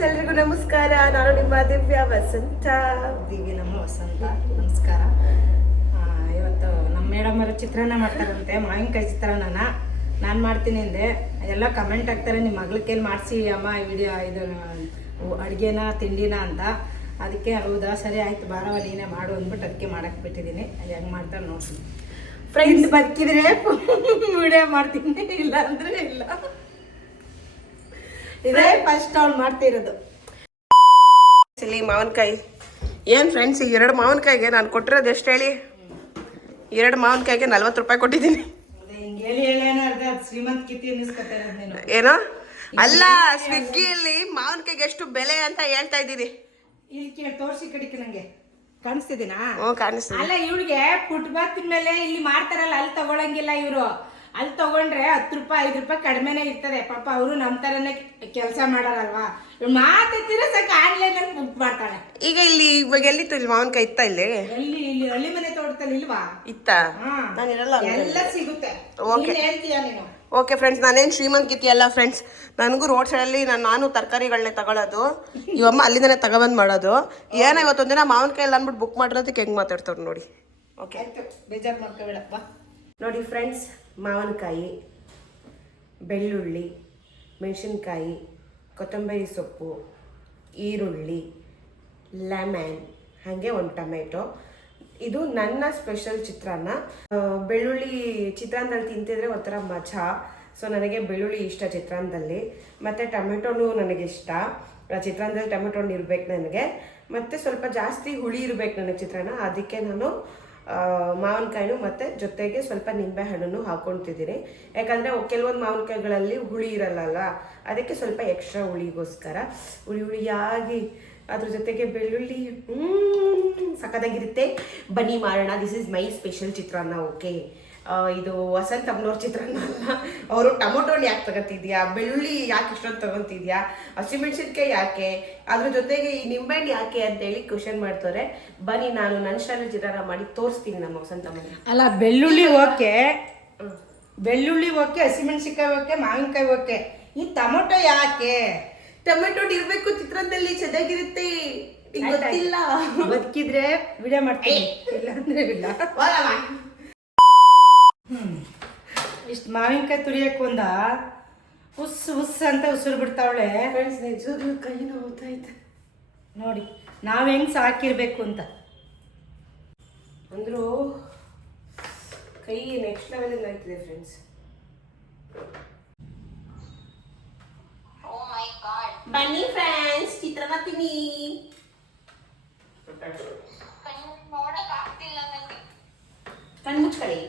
Friends, ಎಲ್ರಿಗೂ ನಮಸ್ಕಾರ. ನಾನು ನಿಮ್ಮ ದಿವ್ಯಾ ವಸಂತ. ನಮ್ಮ ವಸಂತ, ನಮಸ್ಕಾರ. ಇವತ್ತು ನಮ್ಮ ಮೇಡಮ್ ಅವರು ಚಿತ್ರಾನ್ನ ಮಾಡ್ತಾರಂತೆ, ಮಾವಿನಕಾಯಿ ಚಿತ್ರಾನ್ನ. ನಾನು ಮಾಡ್ತೀನಿ ಅಂದೆ, ಎಲ್ಲ ಕಮೆಂಟ್ ಹಾಕ್ತಾರೆ, ನಿಮ್ಮ ಮಗ್ಳಿಗೇನು ಮಾಡಿಸಿ ಅಮ್ಮ ಈ ವಿಡಿಯೋ ಇದು ಅಡುಗೆನ ತಿಂಡಿನ ಅಂತ. ಅದಕ್ಕೆ ಹೌದಾ ಸರಿ ಆಯ್ತು ಬಾರವ ನೀನೇ ಮಾಡು ಅಂದ್ಬಿಟ್ಟು ಅದಕ್ಕೆ ಮಾಡಕ್ಕೆ ಬಿಟ್ಟಿದ್ದೀನಿ. ಅದು ಹೆಂಗೆ ಮಾಡ್ತಾರೆ ನೋಡ್ತೀನಿ ಫ್ರೆಂಡ್ಸ್. ಬದುಕಿದ್ರೆ ವಿಡಿಯೋ ಮಾಡ್ತೀನಿ, ಇಲ್ಲ ಅಂದರೆ ಇಲ್ಲ. ಇದೇ ಫಸ್ಟ್ ಅವ್ನು ಮಾಡ್ತಿರೋದು. ಇಲ್ಲಿ ಮಾವಿನಕಾಯಿ ಏನು ಫ್ರೆಂಡ್ಸ್, ಈ 2 ಮಾವಿನಕಾಯಿಗೆ ನಾನು ಕೊಟ್ಟಿರೋದು ಎಷ್ಟು ಹೇಳಿ? 2 ಮಾವಿನಕಾಯಿಗೆ 40 ರೂಪಾಯಿ ಕೊಟ್ಟಿದ್ದೀನಿ. ಶ್ರೀಮಂತ ಕಿತ್ತಿ ಅನ್ನಿಸ್ಕೊತಾರೆ ಏನೋ ಅಲ್ಲ, ಸ್ವಿಗ್ಗಿಯಲ್ಲಿ ಮಾವಿನಕಾಯಿಗೆ ಎಷ್ಟು ಬೆಲೆ ಅಂತ ಹೇಳ್ತಾ ಇದ್ದೀನಿ. ಇಲ್ಲಿ ಕೇಳಿ ತೋರಿಸಿ ಕಡಿಕೆ ನಂಗೆ ಕಾಣಿಸ್ತಿದ್ದೀನಾ? ಕಾಣಿಸ್ತಿದೆ. ಅಲ್ಲ, ಇವಳಿಗೆ ಫುಟ್ಪಾತ್ ಮೇಲೆ ಇಲ್ಲಿ ಮಾಡ್ತಾರಲ್ಲ, ಅಲ್ಲಿ ತಗೊಳಂಗಿಲ್ಲ ಇವರು. ಅಲ್ಲಿ ತಗೊಂಡ್ರೆ 10 ರೂಪಾಯಿ 5 ರೂಪಾಯಿ ಕಡಿಮೆನೇ ಇರ್ತದೆ. ಪಾಪ ಅವರು ನಮ್ಮ ತರನೇ ಕೆಲಸ ಮಾಡಾರಲ್ವಾ. ಇವ್ರು ಮಾತಾಡ್ತಿರೋ ಸಾಕು ಆನ್ಲೈನ್ ಅಲ್ಲಿ ಬುಕ್ ಮಾಡ್ತಾಳೆ. ಈಗ ಇಲ್ಲಿ ಇವಾಗ ಎಲ್ಲಿತ್ತು ಇಲ್ಲಿ ಮಾವಿನಕಾಯಿ? ಇತ್ತ ಇಲ್ಲಿ ಇಲ್ಲಿ ಹಳ್ಳಿ ಮನೆ ತೋಟದಲ್ಲಿ ಇಲ್ವಾ? ಇತ್ತ ನಾನು ಇರಲ್ಲ, ಎಲ್ಲ ಸಿಗುತ್ತೆ. ಹೇಳ್ತೀಯಾ ನೀನು? ಓಕೆ ಫ್ರೆಂಡ್ಸ್, ನಾನೇನು ಶ್ರೀಮಂತ ಕಿತ್ತಿ ಅಲ್ಲ ಫ್ರೆಂಡ್ಸ್. ನನಗೂ ರೋಡ್ ಸೈಡಲ್ಲಿ ನಾನು ತರಕಾರಿಗಳನ್ನೇ ತಗೊಳ್ಳೋದು. ಇವಮ್ಮ ಅಲ್ಲಿಂದನೇ ತಗೊಬಂದು ಮಾಡೋದು. ಏನೋ ಇವತ್ತೊಂದಿನ ಮಾವಿನಕಾಯಿ ಎಲ್ಲ ಅಂದ್ಬಿಟ್ಟು ಬುಕ್ ಮಾಡಿರೋದಕ್ಕೆ ಹೆಂಗೆ ಮಾತಾಡ್ತಾರೆ ನೋಡಿ. ಓಕೆ ಆಯ್ತು, ಬೇಜಾರು ಮಾಡ್ಕೋಬೇಡಪ್ಪ. ನೋಡಿ ಫ್ರೆಂಡ್ಸ್, ಮಾವಿನಕಾಯಿ, ಬೆಳ್ಳುಳ್ಳಿ, ಮೆಣಸಿನ್ಕಾಯಿ, ಕೊತ್ತಂಬರಿ ಸೊಪ್ಪು, ಈರುಳ್ಳಿ, ಲೆಮನ್, ಹಾಗೆ 1 ಟೊಮೆಟೊ. ಇದು ನನ್ನ ಸ್ಪೆಷಲ್ ಚಿತ್ರಾನ್ನ. ಬೆಳ್ಳುಳ್ಳಿ ಚಿತ್ರಾನ್ನದಲ್ಲಿ ತಿಂತಿದ್ರೆ ಒಂಥರ ಮಜಾ. ಸೊ ನನಗೆ ಬೆಳ್ಳುಳ್ಳಿ ಇಷ್ಟ ಚಿತ್ರಾನ್ನದಲ್ಲಿ, ಮತ್ತು ಟೊಮೆಟೊನು ನನಗೆ ಇಷ್ಟ. ಚಿತ್ರಾನ್ನದಲ್ಲಿ ಟೊಮೆಟೊ ಇರ್ಬೇಕು ನನಗೆ, ಮತ್ತು ಸ್ವಲ್ಪ ಜಾಸ್ತಿ ಹುಳಿ ಇರ್ಬೇಕು ನನಗೆ ಚಿತ್ರಾನ್ನ. ಅದಕ್ಕೆ ನಾನು ಮಾವಿನಕಾಯಿನೂ ಮತ್ತು ಜೊತೆಗೆ ಸ್ವಲ್ಪ ನಿಂಬೆ ಹಣ್ಣನ್ನು ಹಾಕ್ಕೊಳ್ತಿದ್ದೀನಿ. ಯಾಕಂದರೆ ಕೆಲವೊಂದು ಮಾವಿನಕಾಯಿಗಳಲ್ಲಿ ಹುಳಿ ಇರಲ್ಲ, ಅದಕ್ಕೆ ಸ್ವಲ್ಪ ಎಕ್ಸ್ಟ್ರಾ ಹುಳಿಗೋಸ್ಕರ ಹುಳಿಯಾಗಿ ಅದ್ರ ಜೊತೆಗೆ ಬೆಳ್ಳುಳ್ಳಿ ಸಕ್ಕದಾಗಿರುತ್ತೆ. ಬನ್ನಿ ಮಾಡೋಣ. This is my special chitranna. Okay, ಇದು ವಸಂತ ಅಮ್ಮನವ್ರ ಚಿತ್ರಾನ್ನ ಅಲ್ಲ. ಅವರು ಟೊಮೊಟೊನ ಯಾಕೆ ತಗೊತಿದ್ಯಾ, ಬೆಳ್ಳುಳ್ಳಿ ಯಾಕೆ ಇಷ್ಟೊಂದು ತಗೊತಿದ್ಯಾ, ಹಸಿಮೆಣಸಿನ್ಕಾಯಿ ಯಾಕೆ, ಅದ್ರ ಜೊತೆಗೆ ಈ ನಿಂಬೆಹಣ್ಣು ಯಾಕೆ ಅಂತೇಳಿ ಕ್ವಶನ್ ಮಾಡ್ತಾರೆ. ಬನ್ನಿ ನಾನು ನನ್ನ ಸ್ಟೈಲ್ ಚಿತ್ರಾನ್ನ ಮಾಡಿ ತೋರಿಸ್ತೀನಿ ನಮ್ಮ ವಸಂತ ಅಮ್ಮನ. ಅಲ್ಲ, ಬೆಳ್ಳುಳ್ಳಿ ಓಕೆ, ಬೆಳ್ಳುಳ್ಳಿ ಓಕೆ, ಹಸಿಮೆಣಸಿನ್ಕಾಯಿ ಓಕೆ, ಮಾವಿನಕಾಯಿ ಓಕೆ, ಈ ಟೊಮೊಟೊ ಯಾಕೆ? ಟೊಮೆಟೊ ಇರ್ಬೇಕು ಚಿತ್ರಾನ್ನದಲ್ಲಿ, ಚೆನ್ನಾಗಿರುತ್ತೆ. ಗೊತ್ತಿಲ್ಲ, ಬದುಕಿದ್ರೆ ವಿಡಿಯೋ ಮಾಡ್ತೀನಿ, ಇಲ್ಲ ಅಂದ್ರೆ ಇಲ್ಲ. ಇಷ್ಟು ಮಾವಿನಕಾಯಿ ತುರಿಯಕ್ಕೆ ಉಸ್ ಅಂತ ಉಸಿರು ಬಿಡ್ತಾವಳೆ. ಫ್ರೆಂಡ್ಸ್, ನಿಜವಾಗ್ಲೂ ಕೈ ನೋವ್ತಾ ಇದೆ ನೋಡಿ, ನಾವು ಹೆಂಗ್ ಸಾಕಿರ್ಬೇಕು ಅಂತ. ಅಂದ್ರು ಕೈ ನೆಕ್ಸ್ಟ್ ಲೆವೆಲ್ ಆಯ್ತಿದೆ ಫ್ರೆಂಡ್ಸ್. ಬನ್ನಿ ಫ್ರೆಂಡ್ಸ್, ಚಿತ್ರಾನ್ನ ತಿನ್ನಿ. ಕಣ್ಣು ಮುಚ್ಕೊಳ್ಳಿ.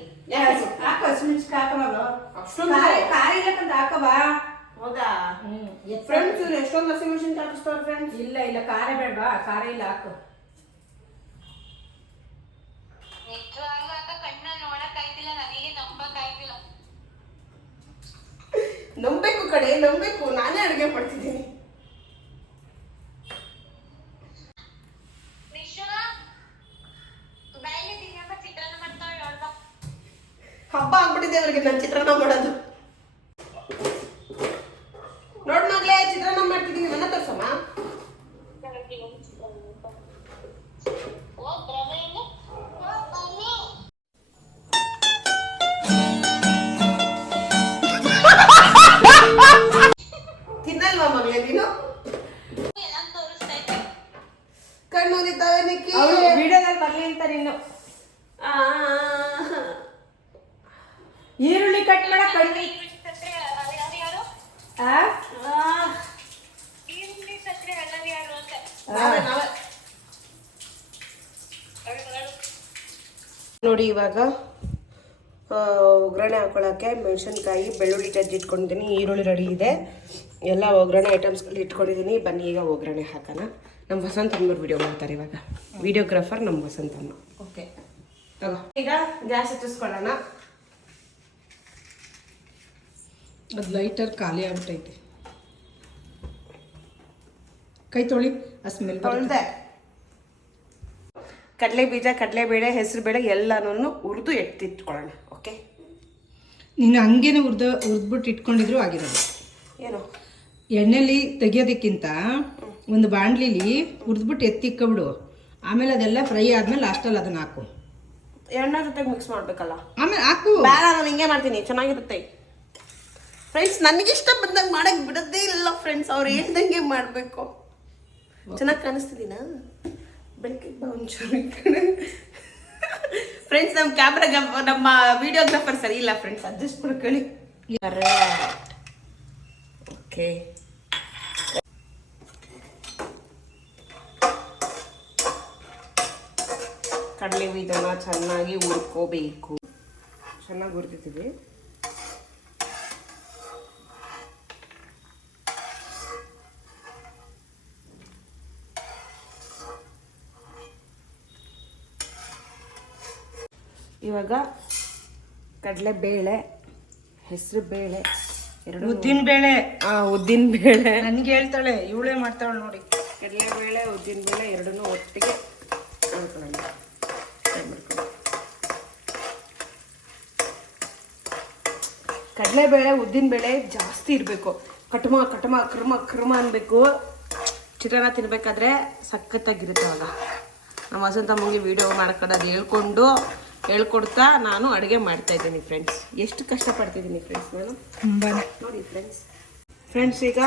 ಹಾಕೋ ಹಸಿಮೆಣಸಿನ್ಕಾಯಿ ಹಾಕಬಲ್ಲ, ಖಾರ ಇಲ್ಲಕ್ಕಂತ ಹಾಕವಾ. ಹೌದಾ ಫ್ರೆಂಡ್ಸ್? ಇವ್ರು ಎಷ್ಟೊಂದು ಹಸಿಮೆಣಸಿನ್ಕಾಯಿ ಹಾಕಿಸ್ತಾರೆ ಫ್ರೆಂಡ್ಸ್. ಇಲ್ಲ ಖಾರ ಬೇಡವಾ, ಖಾರ ಇಲ್ಲ ಹಾಕು. ನಂಬೇಕು ಕಡೆ, ನಂಬೇಕು. ನಾನೇ ಅಡುಗೆ ಮಾಡ್ತಿದ್ದೀನಿ. ಹಬ್ಬ ಆಗ್ಬಿಟ್ಟಿದೆ ಅವ್ರಿಗೆ ನಾನು ಚಿತ್ರಾನ್ನ ಮಾಡೋದು. ನೋಡ್ ಮಗ್ಲೇ, ಚಿತ್ರಾನ್ನ ಮಾಡ್ತಿದ್ದೀನಿ. ನನ್ನ ತೋರ್ಸಮ್ಮ. ತಿನ್ನಲ್ವಾ ಮಗ್ಲೇ ನೀನು? ಕಣ್ಣೂರಿದ್ದಾವೆ ನಿಕ್ಕಿ. ವಿಡಿಯೋದಲ್ಲಿ ಬರ್ಲಿ ಅಂತ ನೀನು. ಈರುಳ್ಳಿ ಕಟ್ ಮಾಡ ಕಣ್ಣು. ನೋಡಿ, ಇವಾಗ ಒಗ್ಗರಣೆ ಹಾಕೊಳ್ಳೋಕ್ಕೆ ಮೆಣಸಿನ್ಕಾಯಿ, ಬೆಳ್ಳುಳ್ಳಿ ಜಜ್ಜಿ ಇಟ್ಕೊಂಡಿದ್ದೀನಿ, ಈರುಳ್ಳಿ ರೆಡಿ ಇದೆ, ಎಲ್ಲ ಒಗ್ಗರಣೆ ಐಟಮ್ಸ್ಗಳು ಇಟ್ಕೊಂಡಿದ್ದೀನಿ. ಬನ್ನಿ ಈಗ ಒಗ್ಗರಣೆ ಹಾಕೋಣ. ನಮ್ಮ ವಸಂತ ಅಮ್ಮನವ್ರು ವಿಡಿಯೋ ಮಾಡ್ತಾರೆ ಇವಾಗ. ವಿಡಿಯೋಗ್ರಾಫರ್ ನಮ್ಮ ವಸಂತ ಅಮ್ಮ. ಓಕೆ, ತಗೋ. ಈಗ ಗ್ಯಾಸ್ ಹಚ್ಚಿಸ್ಕೊಳ್ಳೋಣ. ಅದು ಲೈಟರ್ ಖಾಲಿ ಆಗ್ಬಿಟ್ಟೈತೆ. ಕೈ ತೊಳಿ, ಆ ಸ್ಮೆಲ್ ತೊಳೆದೆ. ಕಡಲೆ ಬೀಜ, ಕಡಲೆಬೇಳೆ, ಹೆಸರು ಬೇಳೆ ಎಲ್ಲನೂ ಹುರಿದು ಎತ್ತಿಟ್ಕೊಳ್ಳೋಣ. ಓಕೆ, ನೀನು ಹಂಗೇನೆ ಹುರಿದ್ಬಿಟ್ಟು ಇಟ್ಕೊಂಡಿದ್ರು ಆಗಿರೋದು. ಏನು ಎಣ್ಣೆಲಿ ತೆಗಿಯೋದಕ್ಕಿಂತ ಒಂದು ಬಾಣಲಿಲಿ ಹುರಿದ್ಬಿಟ್ಟು ಎತ್ತಿಕ್ಕೊಬಿಡು. ಆಮೇಲೆ ಅದೆಲ್ಲ ಫ್ರೈ ಆದ್ಮೇಲೆ ಲಾಸ್ಟಲ್ಲಿ ಅದನ್ನ ಹಾಕು. ಎಣ್ಣೆ ಜೊತೆಗೆ ಮಿಕ್ಸ್ ಮಾಡಬೇಕಲ್ಲ? ಆಮೇಲೆ ಹಾಕು. ಬೇಡ, ನಾನು ಹಿಂಗೆ ಮಾಡ್ತೀನಿ, ಚೆನ್ನಾಗಿರುತ್ತೆ ಫ್ರೆಂಡ್ಸ್. ನನಗಿಷ್ಟ ಬಂದಂಗೆ ಮಾಡಕ್ಕೆ ಬಿಡೋದೇ ಇಲ್ಲ ಫ್ರೆಂಡ್ಸ್. ಅವ್ರು ಹೇಳ್ದಂಗೆ ಮಾಡಬೇಕು. ಚೆನ್ನಾಗಿ ಕಾಣಿಸ್ತಿದ್ದೀನಾ? ಬೆಳಕಿಗೆ ಬಾ ಒಂಚೂರು ಈ ಕಡೆ. ಫ್ರೆಂಡ್ಸ್, ನಮ್ಮ ವಿಡಿಯೋಗ್ರಾಫರ್ ಸರಿ ಇಲ್ಲ ಫ್ರೆಂಡ್ಸ್, ಅಡ್ಜಸ್ಟ್ ಮಾಡ್ಕೊಳ್ಳಿ. ಓಕೆ, ಕಡಲೆ ಬೀಜನ ಚೆನ್ನಾಗಿ ಹುರ್ಕೋಬೇಕು. ಚೆನ್ನಾಗಿ ಹುರಿದಿದ್ದೀವಿ. ಇವಾಗ ಕಡಲೆಬೇಳೆ, ಹೆಸರು ಬೇಳೆ, ಉದ್ದಿನ ಬೇಳೆ. ಉದ್ದಿನ ಬೇಳೆ ನನಗೆ ಹೇಳ್ತಾಳೆ, ಇವಳೇ ಮಾಡ್ತಾಳೆ ನೋಡಿ. ಕಡಲೆಬೇಳೆ, ಉದ್ದಿನ ಬೇಳೆ ಎರಡನ್ನೂ ಒಟ್ಟಿಗೆ ಮಾಡ್ಕೊಳ್ಳೋಣ. ಕಡಲೆಬೇಳೆ, ಉದ್ದಿನ ಬೇಳೆ ಜಾಸ್ತಿ ಇರಬೇಕು. ಕಟ್ಮ ಕಟ್ಮ ಕರ್ಮ ಕರ್ಮ ಅನ್ಬೇಕು. ಚಿತ್ರಾನ್ನ ತಿನ್ಬೇಕಾದ್ರೆ ಸಖತ್ತಾಗಿರುತ್ತೆ. ಅವಾಗ ನಮ್ಮ ವಸಂತಮ್ಮಗೆ ವಿಡಿಯೋ ಮಾಡ್ಕೊಳ್ಳೋದು ಹೇಳ್ಕೊಡ್ತಾ ನಾನು ಅಡುಗೆ ಮಾಡ್ತಾ ಇದ್ದೀನಿ ಫ್ರೆಂಡ್ಸ್. ಎಷ್ಟು ಕಷ್ಟಪಡ್ತಿದ್ದೀನಿ ಫ್ರೆಂಡ್ಸ್ ನಾನು. ತುಂಬ ನೋಡಿ ಫ್ರೆಂಡ್ಸ್ ಈಗ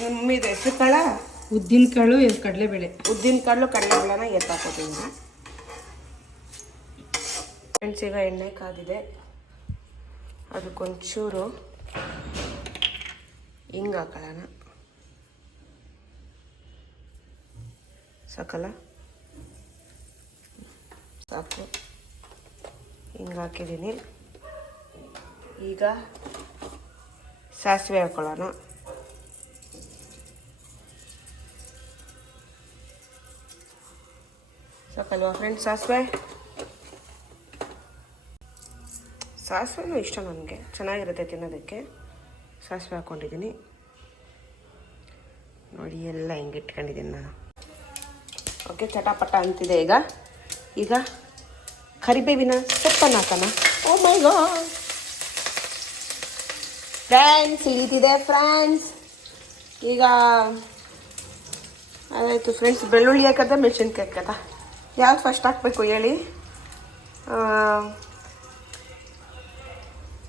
ಮಮ್ಮಿದು ಹೆಸರು ಕಾಳ, ಉದ್ದಿನ ಕಾಳು, ಕಡಲೆಬೇಳೆ. ಉದ್ದಿನ ಕಾಳು, ಕಡಲೆಬೇಳೆನ ಎತ್ತಾಕೋತೀನಿ ಫ್ರೆಂಡ್ಸ್. ಈಗ ಎಣ್ಣೆ ಕಾದಿದೆ, ಅದಕ್ಕೊಂಚೂರು ಹಿಂಗೆ ಹಾಕೊಳ್ಳೋಣ. ಸಾಕಲ್ಲ? ಸಾಕು. ಹಿಂಗೆ ಹಾಕಿದ್ದೀನಿ. ಈಗ ಸಾಸಿವೆ ಹಾಕೊಳ್ಳೋಣ. ಸಾಕಲ್ವಾ ಫ್ರೆಂಡ್ಸ್? ಸಾಸಿವೆನೂ ಇಷ್ಟ ನನಗೆ, ಚೆನ್ನಾಗಿರುತ್ತೆ ತಿನ್ನೋದಕ್ಕೆ. ಸಾಸಿವೆ ಹಾಕ್ಕೊಂಡಿದ್ದೀನಿ ನೋಡಿ, ಎಲ್ಲ ಹಿಂಗೆ ಇಟ್ಕೊಂಡಿದ್ದೀನಿ ನಾನು. ಓಕೆ, ಚಟಾಪಟ ಅಂತಿದೆ. ಈಗ ಕರಿಬೇವಿನ ಸೊಪ್ಪನ್ನು ಹಾಕೋಣ. ಓ ಮೈ ಗಾಡ್ ಫ್ರೆಂಡ್ಸ್, ಇಳಿತಿದೆ ಫ್ರೆಂಡ್ಸ್. ಈಗ ಅದಾಯಿತು ಫ್ರೆಂಡ್ಸ್. ಬೆಳ್ಳುಳ್ಳಿ ಹಾಕದ, ಮೆಣಸಿನ್ಕಾಯಿ ಹಾಕದ, ಯಾವ್ದು ಫಸ್ಟ್ ಹಾಕಬೇಕು ಹೇಳಿ?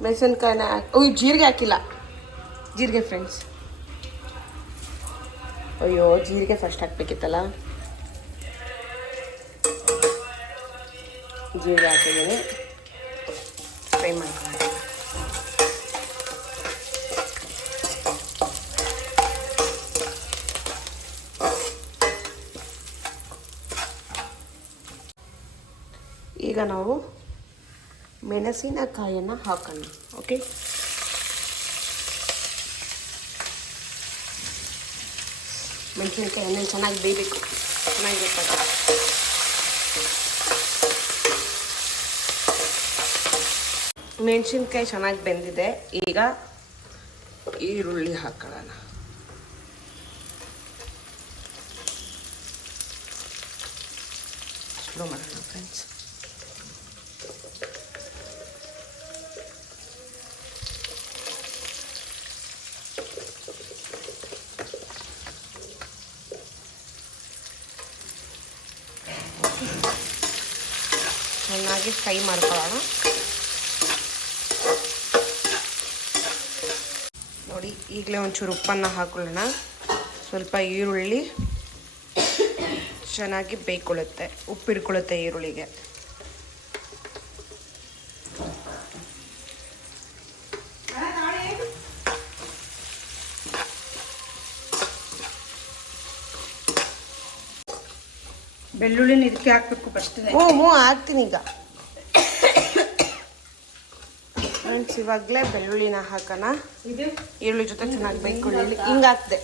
ಮೆಣಸಿನ್ಕಾಯಿನ ಜೀರಿಗೆ ಹಾಕಿಲ್ಲ. ಜೀರಿಗೆ ಫ್ರೆಂಡ್ಸ್, ಅಯ್ಯೋ ಜೀರಿಗೆ ಫಸ್ಟ್ ಹಾಕ್ಬೇಕಿತ್ತಲ್ಲ. ಜೀರಿಗೆ ಹಾಕಿದ್ದೀನಿ, ಫ್ರೈ ಮಾಡ್ಕೊಂಡು. ಈಗ ನಾವು ಮೆಣಸಿನಕಾಯಿಯನ್ನು ಹಾಕೋಣ. ಓಕೆ, ಮೆಣಸಿನಕಾಯಿ ಎಣ್ಣೆ ಚೆನ್ನಾಗಿ ಬೇಯಬೇಕು, ಚೆನ್ನಾಗಿರ್ತದೆ. ಮೆಣಸಿನ್ಕಾಯಿ ಚೆನ್ನಾಗಿ ಬೆಂದಿದೆ. ಈಗ ಈರುಳ್ಳಿ ಹಾಕೊಳ್ಳೋಣ. ಸ್ಲೋ ಮಾಡೋಣ ಫ್ರೆಂಡ್ಸ್. ಚೆನ್ನಾಗಿ ಫ್ರೈ ಮಾಡ್ಕೊಳ್ಳೋಣ. ನೋಡಿ, ಈಗಲೇ ಒಂಚೂರು ಉಪ್ಪನ್ನು ಹಾಕೊಳ್ಳೋಣ. ಸ್ವಲ್ಪ ಈರುಳ್ಳಿ ಚೆನ್ನಾಗಿ ಬೇಯ್ಕೊಳ್ಳುತ್ತೆ, ಉಪ್ಪಿಡ್ಕೊಳ್ಳುತ್ತೆ ಈರುಳ್ಳಿಗೆ. ಬೆಳ್ಳುಳ್ಳಿನ ಇದಕ್ಕೆ ಹಾಕ್ಬೇಕು ಫಸ್ಟ್. ಹಾಕ್ತೀನಿ ಈಗ ಫ್ರೆಂಡ್ಸ್. ಇವಾಗಲೇ ಬೆಳ್ಳುಳ್ಳಿನ ಹಾಕೋಣ. ಈರುಳ್ಳಿ ಜೊತೆ ಚೆನ್ನಾಗಿ ಬೇಯ್ಕೊಳ್ಳಿ. ಹಿಂಗೆ ಹಾಕ್ದೆ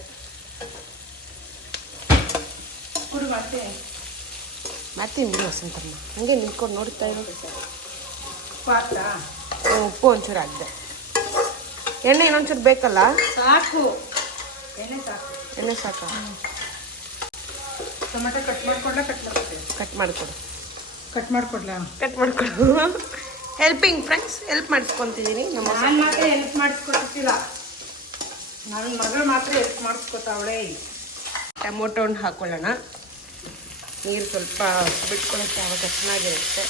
ಮಾಡ್ತೀನಿ ಬಿಡಿ ವಸಂತಮ್ಮ, ಹಂಗೆ ನಿಂತ್ಕೊಂಡು ನೋಡ್ತಾ ಇರೋ. ಉಪ್ಪು ಒಂಚೂರು ಹಾಕ್ದೆ. ಎಣ್ಣೆ ಇನ್ನೊಂಚೂರು ಬೇಕಲ್ಲ? ಸಾಕು, ಎಣ್ಣೆ ಸಾಕಾ? ಟೊಮೆಟೊ ಕಟ್ ಮಾಡ್ಕೊಡ್ಲಾ? ಕಟ್ ಮಾಡ್ಕೊಡು. ಹೆಲ್ಪಿಂಗ್ ಫ್ರೆಂಡ್ಸ್, ಹೆಲ್ಪ್ ಮಾಡಿಸ್ಕೊತಿದ್ದೀನಿ. ನಾನು ಮಾತ್ರ ಹೆಲ್ಪ್ ಮಾಡಿಸ್ಕೊತಿಲ್ಲ, ನನ್ನ ಮಗಳು ಮಾತ್ರ ಹೆಲ್ಪ್ ಮಾಡಿಸ್ಕೊತಾವಳೆ. ಟೊಮೊಟೊ ಹಣ್ಣು ಹಾಕ್ಕೊಳ್ಳೋಣ. ನೀರು ಸ್ವಲ್ಪ ಬಿಟ್ಕೊಳ್ಳೋಕ್ಕೆ ಆವಾಗ ಚೆನ್ನಾಗಿರುತ್ತೆ.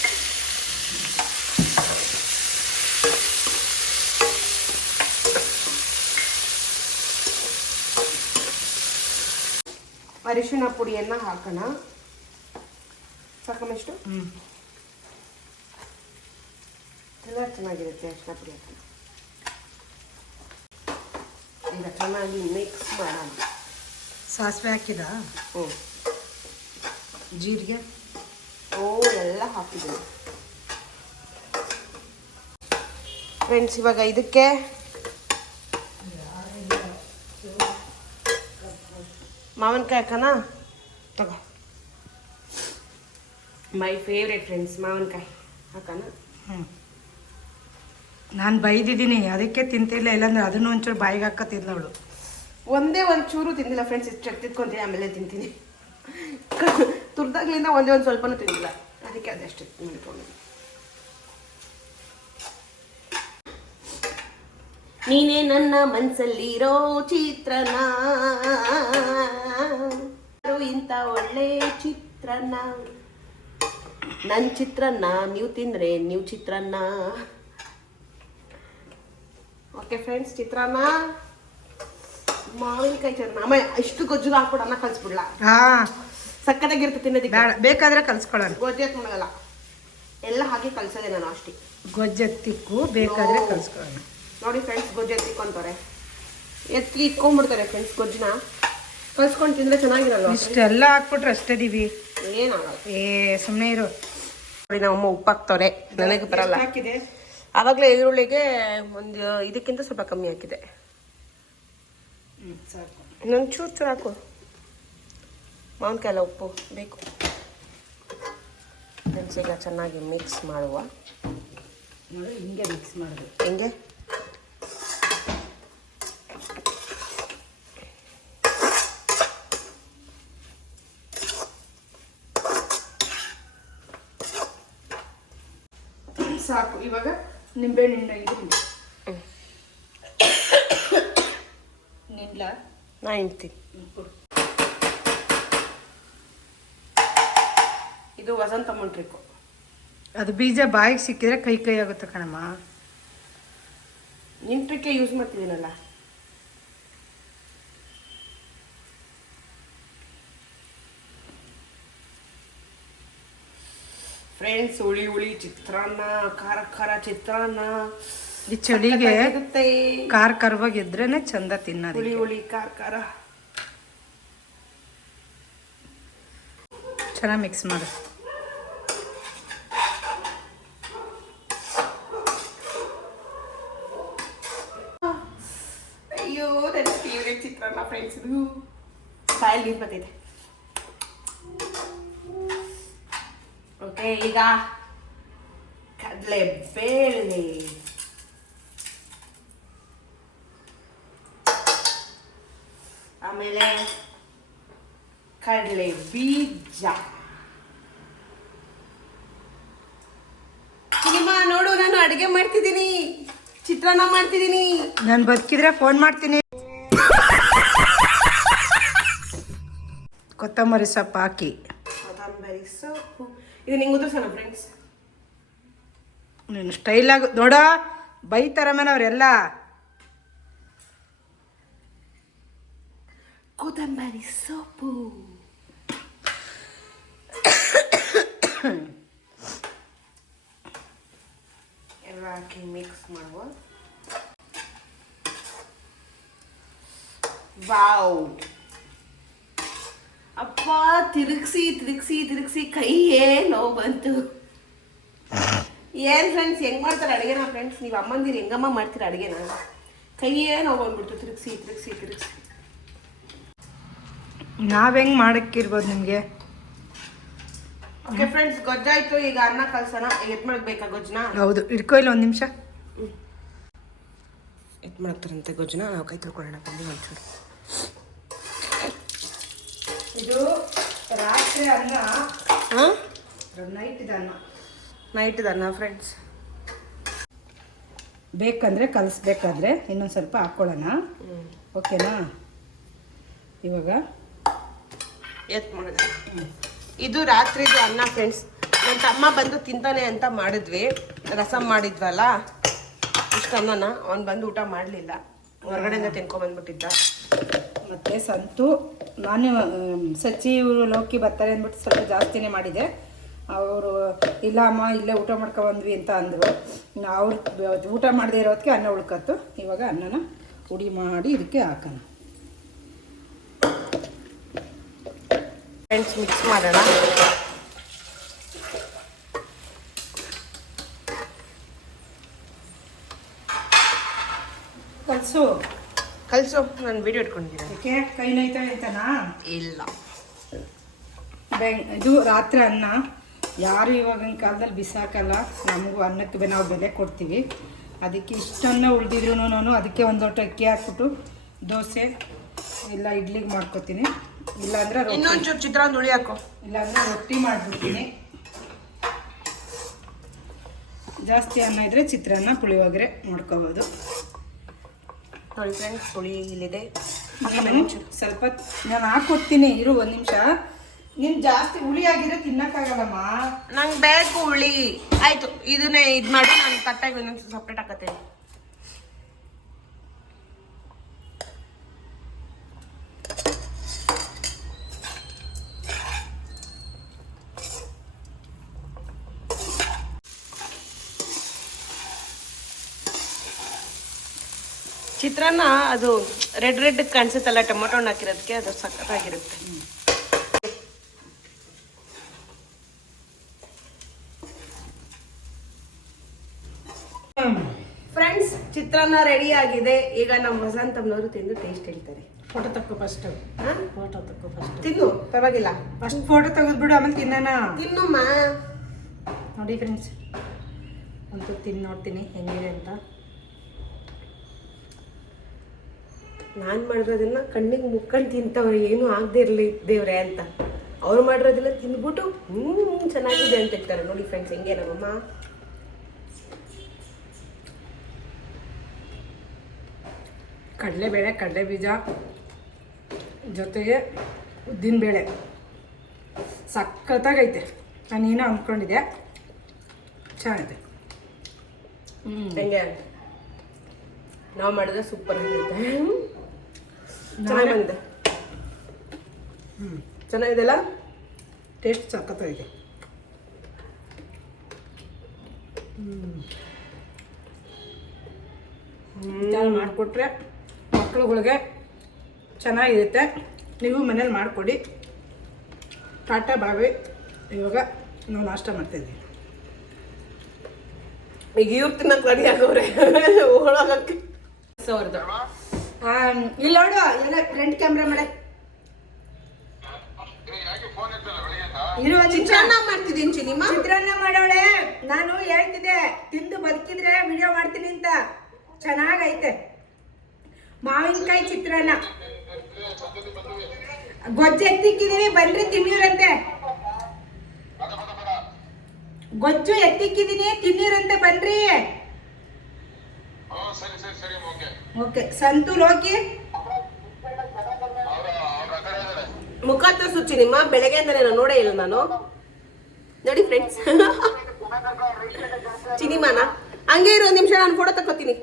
ಅರಿಶಿಣ ಪುಡಿಯನ್ನು ಹಾಕೋಣ. ಸಾಕಷ್ಟು ಎಲ್ಲ ಚೆನ್ನಾಗಿರುತ್ತೆ. ಅರಿಶಿಣ ಪುಡಿ ಹಾಕೋಣ. ಈಗ ಚೆನ್ನಾಗಿ ಮಿಕ್ಸ್ ಮಾಡೋಣ. ಸಾಸಿವೆ ಹಾಕಿದ, ಜೀರಿಗೆ ಎಲ್ಲ ಹಾಕಿದ್ದೀನಿ ಫ್ರೆಂಡ್ಸ್. ಇವಾಗ ಇದಕ್ಕೆ ಮಾವಿನಕಾಯಿ ಹಾಕೋಣ. ತಗೋ, ಮೈ ಫೇವ್ರೆಟ್ ಫ್ರೆಂಡ್ಸ್, ಮಾವಿನಕಾಯಿ ಹಾಕೋಣ. ನಾನು ಬೈದಿದ್ದೀನಿ, ಅದಕ್ಕೆ ತಿಂತಿಲ್ಲ. ಇಲ್ಲಾಂದ್ರೆ ಅದನ್ನು ಒಂಚೂರು ಬಾಯಿಗೆ ಹಾಕತ್ತಿದ್ಲು ಅವಳು. ಒಂದೇ ಒಂಚೂರು ತಿಂದಿಲ್ಲ ಫ್ರೆಂಡ್ಸ್. ಇಷ್ಟು ತಿದ್ಕೊಂತೀನಿ, ಆಮೇಲೆ ತಿಂತೀನಿ. ತುರ್ದಾಗ್ಲಿಂದ ಒಂದೇ ಒಂದು ಸ್ವಲ್ಪನೂ ತಿಂದಿಲ್ಲ, ಅದಕ್ಕೆ ಅದಷ್ಟೇ ತಿಂದ್ಕೊಂಡು. ನೀನೇ ನನ್ನ ಮನಸ್ಸಲ್ಲಿರೋ ಚಿತ್ರನ, ಇಂಥ ಒಳ್ಳೆ ಚಿತ್ರನ, ನನ್ನ ಚಿತ್ರಾನ್ನ ನೀವು ತಿಂದರೆ ನೀವು ಚಿತ್ರಾನ್ನ. ಓಕೆ ಫ್ರೆಂಡ್ಸ್, ಚಿತ್ರಾನ್ನ ಮಾವಿನಕಾಯಿ ಚಿತ್ರಾನ್ನ. ಆಮೇಲೆ ಇಷ್ಟು ಗೊಜ್ಜು ಹಾಕ್ಬಿಡು, ಅನ್ನ ಕಲಿಸ್ಬಿಡ್ಲ. ಸಕ್ಕತ್ತಾಗಿರುತ್ತೆ ತಿನ್ನೋದಕ್ಕೆ. ಬೇಕಾದ್ರೆ ಕಲ್ಸ್ಕೊಳ್ಳೋಣ. ಗೊಜ್ಜೆತ್ ಮಾಡಲ್ಲ, ಎಲ್ಲ ಹಾಕಿ ಕಲ್ಸೋದೆ ನಾನು ಅಷ್ಟೇ. ಗೊಜ್ಜೆತ್ತಿಕ್ಕು ಬೇಕಾದ್ರೆ ಕಲ್ಸ್ಕೊಳ್ಳೋಣ. ನೋಡಿ ಫ್ರೆಂಡ್ಸ್, ಗೊಜ್ಜೆತ್ತಿಕ್ಕು ಅಂತಾರೆ, ಎತ್ತಿ ಇಟ್ಕೊಂಡ್ಬಿಡ್ತಾರೆ ಫ್ರೆಂಡ್ಸ್. ಗೊಜ್ಜನ್ನ ಕಲ್ಸ್ಕೊಂಡು ತಿಂದರೆ ಚೆನ್ನಾಗಿರಲ್ಲ. ಇಷ್ಟೆಲ್ಲ ಹಾಕ್ಬಿಟ್ರೆ ಅಷ್ಟೇ ದಿವಿ, ಏನಾಗಲ್ಲ. ಸುಮ್ಮನೆ ಇರು. ನೋಡಿ ನಮ್ಮ ಉಪ್ಪು ಹಾಕ್ತವ್ರೆ, ನನಗೆ ಬರಲ್ಲ. ಹಾಕಿದೆ ಆವಾಗಲೇ ಈರುಳ್ಳಿಗೆ ಒಂದು ಇದಕ್ಕಿಂತ ಸ್ವಲ್ಪ ಕಮ್ಮಿ ಹಾಕಿದೆ. ಸಾಕು. ಇನ್ನೊಂದು ಚೂರು ಹಾಕು. ಮಾವಿನಕಾಯಿ ಎಲ್ಲ ಉಪ್ಪು ಬೇಕು. ಫ್ರೆಂಡ್ಸ್, ಈಗ ಚೆನ್ನಾಗಿ ಮಿಕ್ಸ್ ಮಾಡುವ. ನೋಡಿ, ಹಿಂಗೆ ಮಿಕ್ಸ್ ಮಾಡೋದು. ಹಿಂಗೆ ಸಾಕು. ಇವಾಗ ನಿಂಬೆಹಣ್ಣು ನಿಂಡ್ಲ ನಾ ಹಿಂಡ್ತೀನಿ. ಇದು ವಸಂತ ಮುಂಟ್ರಿಕು. ಅದು ಬೀಜ ಬಾಯಿಗೆ ಸಿಕ್ಕಿದ್ರೆ ಕೈ ಕೈ ಆಗುತ್ತೆ ಕಣಮ್ಮ. ನಿಂಟ್ರಿಕೆ ಯೂಸ್ ಮಾಡ್ತಿದ್ದೀನಲ್ಲ. ಫ್ರೆಂಡ್ಸ್, ಹುಳಿ ಚಿತ್ರಾನ್ನ, ಖಾರ ಚಿತ್ರಾನ್ನ. ಈ ಚಳಿಗೆ ಖಾರವಾಗಿದ್ರೇನೆ ಚಂದ ತಿನ್ನೋದು. ಹುಳಿ ಖಾರ. ಚೆನ್ನಾಗಿ ಮಿಕ್ಸ್ ಮಾಡು. ಅಯ್ಯೋ, ನನ್ನ ಫೇವ್ರೆಟ್ ಚಿತ್ರಾನ್ನ ಫ್ರೆಂಡ್ಸ್. ಇದು ಬಾಯಲ್ಲಿ ನೀರು ಬರ್ತಿದೆ. ಓಕೆ, ಈಗ ಕಡಲೆಬೇಳೆ, ಆಮೇಲೆ ಕಡಲೆ ಬೀಜ. ಸಿನಿಮಾ ನೋಡು, ನಾನು ಅಡುಗೆ ಮಾಡ್ತಿದ್ದೀನಿ, ಚಿತ್ರಾನ್ನ ಮಾಡ್ತಿದ್ದೀನಿ. ನಾನು ಬದುಕಿದ್ರೆ ಫೋನ್ ಮಾಡ್ತೀನಿ. ಕೊತ್ತಂಬರಿ ಸೊಪ್ಪು ಹಾಕಿ. ಕೊತ್ತಂಬರಿ ಸೊಪ್ಪು ಇದು ನಿಂಗೆ ಉದುರ್ಸೋಣ ಫ್ರೆಂಡ್ಸ್. ನೀನು ಸ್ಟೈಲಾಗಿ ನೋಡೋ, ಬೈತಾರ ಮೇಲೆ ಅವರೆಲ್ಲ. ಕೊತ್ತಂಬರಿ ಸೊಪ್ಪು ಎಲ್ಲ ಹಾಕಿ ಮಿಕ್ಸ್ ಮಾಡುವ. ವಾವ್, ಅಪ್ಪ, ತಿರುಗಿಸಿ ಕೈಯೇ ನೋವು ಬಂತು. ಏನು ಫ್ರೆಂಡ್ಸ್, ಹೆಂಗೆ ಮಾಡ್ತಾರೆ ಅಡುಗೆನ ಫ್ರೆಂಡ್ಸ್? ನೀವು ಅಮ್ಮಂದಿರು ಹೆಂಗಮ್ಮ ಮಾಡ್ತೀರ ಅಡುಗೆನ? ಕೈಯೇ ನೋವು ಬಂದ್ಬಿಡ್ತು ತಿರುಗಿಸಿ. ನಾವು ಹೆಂಗೆ ಮಾಡೋಕ್ಕಿರ್ಬೋದು ನಿಮಗೆ. ಓಕೆ ಫ್ರೆಂಡ್ಸ್, ಗೊಜ್ಜಾಯ್ತು. ಈಗ ಅನ್ನ ಕಲ್ಸೋಣ. ಎತ್ ಮಾಡಬೇಕಾ ಗೊಜ್ಜನ? ಹೌದು, ಇಟ್ಕೊ ಇಲ್ಲ ಒಂದು ನಿಮಿಷ. ಎತ್ ಮಾಡ್ತಾರಂತೆ ಗೊಜ್ಜನ. ನಾವು ಕೈ ತೊಳ್ಕೊಳ್ಳೋಣ ಬನ್ನಿ ಒಂಚೂರು. ಇದು ರಾತ್ರಿ ಅನ್ನ, ಹಾಂ, ನೈಟ್ದು ಅನ್ನ ಫ್ರೆಂಡ್ಸ್. ಬೇಕಂದರೆ ಕಲಿಸ್ಬೇಕಾದ್ರೆ ಇನ್ನೊಂದು ಸ್ವಲ್ಪ ಹಾಕ್ಕೊಳ್ಳೋಣ. ಓಕೆನಾ? ಇವಾಗ ಎತ್ ಮಾಡಿದೆ. ಇದು ರಾತ್ರಿದು ಅನ್ನ ಫ್ರೆಂಡ್ಸ್. ನನ್ನ ತಮ್ಮ ಬಂದು ತಿಂತಾನೆ ಅಂತ ಮಾಡಿದ್ವಿ, ರಸಮ್ ಮಾಡಿದ್ವಲ್ಲ ಇಷ್ಟು ಅನ್ನನ. ಅವ್ನು ಬಂದು ಊಟ ಮಾಡಲಿಲ್ಲ, ಹೊರಗಡೆಯಿಂದ ತಿನ್ಕೊಂಬಂದ್ಬಿಟ್ಟಿದ್ದ. ಮತ್ತು ಸಂತು ನಾನು ಸಚಿವರು ಲೋಕಿ ಬರ್ತಾರೆ ಅಂದ್ಬಿಟ್ಟು ಸ್ವಲ್ಪ ಜಾಸ್ತಿನೇ ಮಾಡಿದೆ. ಅವರು ಇಲ್ಲ ಅಮ್ಮ ಇಲ್ಲೇ ಊಟ ಮಾಡ್ಕೊಬಂದ್ವಿ ಅಂತ ಅಂದರು. ಅವ್ರು ಊಟ ಮಾಡದೇ ಇರೋದಕ್ಕೆ ಅನ್ನ ಉಳ್ಕತ್ತು. ಇವಾಗ ಅನ್ನನ ಹುಡಿ ಮಾಡಿ ಇದಕ್ಕೆ ಹಾಕೋಣ ಫ್ರೆಂಡ್ಸ್. ಮಿಕ್ಸ್ ಮಾಡೋಣ. ಕಲಸು. ನಾನು ವಿಡಿಯೋ ಇಟ್ಕೊಂಡಿದ್ದೀನಿ. ಅದಕ್ಕೆ ಕೈ ನೋಯ್ತಾ ಅಂತನಾ? ಇಲ್ಲ, ಇದು ರಾತ್ರಿ ಅನ್ನ ಯಾರು ಇವಾಗಿನ ಕಾಲದಲ್ಲಿ ಬಿಸಾಕಲ್ಲ. ನಮಗೂ ಅನ್ನಕ್ಕೆ ನಾವು ಬೆಲೆ ಕೊಡ್ತೀವಿ. ಅದಕ್ಕೆ ಇಷ್ಟನ್ನ ಉಳಿದಿದ್ರು ನಾನು ಅದಕ್ಕೆ ಒಂದು ಲೋಟ ಅಕ್ಕಿ ಹಾಕ್ಬಿಟ್ಟು ದೋಸೆ ಇಲ್ಲ ಇಡ್ಲಿಗೆ ಮಾಡ್ಕೊತೀನಿ. ಇಲ್ಲಾಂದ್ರೆ ಇನ್ನೊಂಚೂರು ಚಿತ್ರಾನ್ನ ಹುಳಿ ಹಾಕೋ. ಇಲ್ಲಾಂದ್ರೆ ರೊಟ್ಟಿ ಮಾಡಿಬಿಡ್ತೀನಿ. ಜಾಸ್ತಿ ಅನ್ನ ಇದ್ರೆ ಚಿತ್ರಾನ್ನ ಪುಳಿಯೋಗರೆ ಮಾಡ್ಕೋಬೋದು. ನೋಡಿ ಫ್ರೆಂಡ್ಸ್, ಹುಳಿ ಇಲ್ಲಿದೆ. ಸ್ವಲ್ಪ ನಾನು ಹಾಕ್ಕೊಡ್ತೀನಿ, ಇರು ಒಂದು ನಿಮಿಷ. ನೀನು ಜಾಸ್ತಿ ಹುಳಿ ಆಗಿದ್ರೆ ತಿನ್ನಕ್ಕಾಗಲ್ಲಮ್ಮ. ನಂಗೆ ಬೇಕು ಹುಳಿ. ಆಯ್ತು, ಇದನ್ನೇ ಇದು ಮಾಡಿ ನಾನು ಕಟ್ಟಾಗಿ ಇನ್ನೊಂದು ಸಪ್ರೇಟ್ ಹಾಕತ್ತೇನೆ. ಚಿತ್ರಾನ್ನ ಅದು ರೆಡ್ ಕಾಣಿಸುತ್ತಲ್ಲ, ಟೊಮೊಟೊ ಹಣ್ಣು ಹಾಕಿರೋದಕ್ಕೆ ಅದು ಸಖತ್ತಾಗಿರುತ್ತೆ. ಫ್ರೆಂಡ್ಸ್, ಚಿತ್ರಾನ್ನ ರೆಡಿ ಆಗಿದೆ. ಈಗ ನಮ್ಮ ವಸಂತಮ್ಮನವರು ತಿಂದು ಟೇಸ್ಟ್ ಹೇಳ್ತಾರೆ. ಫೋಟೋ ತಕ್ಕೋ ಫಸ್ಟ್. ಫೋಟೋ ತಕ್ಕೋ ಫಸ್ಟ್. ತಿನ್ನು, ಪರವಾಗಿಲ್ಲ. ಫಸ್ಟ್ ಫೋಟೋ ತೆಗೆದ್ಬಿಡು, ಆಮೇಲೆ ತಿನ್ನೋಣ. ತಿನ್ನಮ್ಮ. ನೋಡಿ ಫ್ರೆಂಡ್ಸ್, ಅಂತೂ ತಿಂದು ನೋಡ್ತೀನಿ ಹೆಂಗಿದೆ ಅಂತ. ನಾನು ಮಾಡಿರೋದನ್ನ ಕಣ್ಣಿಗೆ ಮುಕ್ಕೊಂಡು ತಿಂತವ್ರೆ, ಏನೂ ಆಗದೆ ಇರಲಿ ದೇವ್ರೆ ಅಂತ. ಅವ್ರು ಮಾಡಿರೋದೆಲ್ಲ ತಿಂದ್ಬಿಟ್ಟು ಚೆನ್ನಾಗಿದೆ ಅಂತ ಹೇಳ್ತಾರೆ. ನೋಡಿ ಫ್ರೆಂಡ್ಸ್, ಹೆಂಗೆ ನಮ್ಮಮ್ಮ. ಕಡಲೆಬೇಳೆ, ಕಡಲೆ ಬೀಜ ಜೊತೆಗೆ ಉದ್ದಿನಬೇಳೆ ಸಖತ್ತಾಗೈತೆ. ನಾನೇನೋ ಅಂದ್ಕೊಂಡಿದ್ದೆ, ಚೆನ್ನಾಗೈತೆ. ಹೆಂಗೆ ನಾವು ಮಾಡಿದ್ರೆ ಸೂಪರ್ ಆಗಿರುತ್ತೆ. ಚೆನ್ನಾಗಿ ಬಂದಿದೆ. ಚೆನ್ನಾಗಿದೆಲ್ಲ, ಟೇಸ್ಟ್ ಸಖತ್ತಾಗಿದೆ. ಮಾಡಿಕೊಟ್ರೆ ಮಕ್ಕಳುಗಳಿಗೆ ಚೆನ್ನಾಗಿರುತ್ತೆ. ನೀವು ಮನೇಲಿ ಮಾಡಿಕೊಡಿ. ಟಾಟಾ ಬಾಬಿ. ಇವಾಗ ನಾವು ನಾಷ್ಟ ಮಾಡ್ತಾಯಿದ್ದೀವಿ. ಈಗ ಇವ್ರು ತಿನ್ನಕ್ಕೆ ರೆಡಿ ಆಗೋರೆ ಹೋಗಕ್ಕೆ. ಅವ್ರದ್ದು ಇಲ್ಲಿ ನೋಡು, ಎಲ್ಲ ಫ್ರಂಟ್ ಕ್ಯಾಮ್ರಾ ಮಾಡೆ. ಚಿತ್ರಾನ್ನ ಮಾಡ್ತಿದ್ದೀನಿ ಚಿನಿಮ್ಮ. ಚಿತ್ರಾನ್ನ ಮಾಡೋಳೆ. ನಾನು ಹೇಳ್ತಿದ್ದೆ ತಿಂದು ಬದುಕಿದ್ರೆ ವಿಡಿಯೋ ಮಾಡ್ತೀನಿ ಅಂತ. ಚೆನ್ನಾಗೈತೆ. ಮಾವಿನಕಾಯಿ ಚಿತ್ರಾನ್ನ ಗೊಜ್ಜು ಎತ್ತಿಕ್ಕಿದೀವಿ, ಬನ್ರಿ ತಿನ್ನೀರಂತೆ. ಗೊಜ್ಜು ಎತ್ತಿಕ್ಕಿದೀನಿ, ತಿನ್ನೀರಂತೆ, ಬನ್ರಿ. ಓಕೆ. ಸಂತು ಲೋಕಿ ಮುಖ ತೋರಿಸು ಚಿನಿಮ್ಮ. ಬೆಳಗ್ಗೆ ಅಂದರೆ ನಾನು ನೋಡೇ ಇಲ್ಲ ನಾನು. ನೋಡಿ ಫ್ರೆಂಡ್ಸ್, ಚಿನಿಮಾನ ಹಂಗೆ ಇರೋ ಒಂದು ನಿಮಿಷ, ನಾನು ಫೋಟೋ ತಗೋತೀನಿ.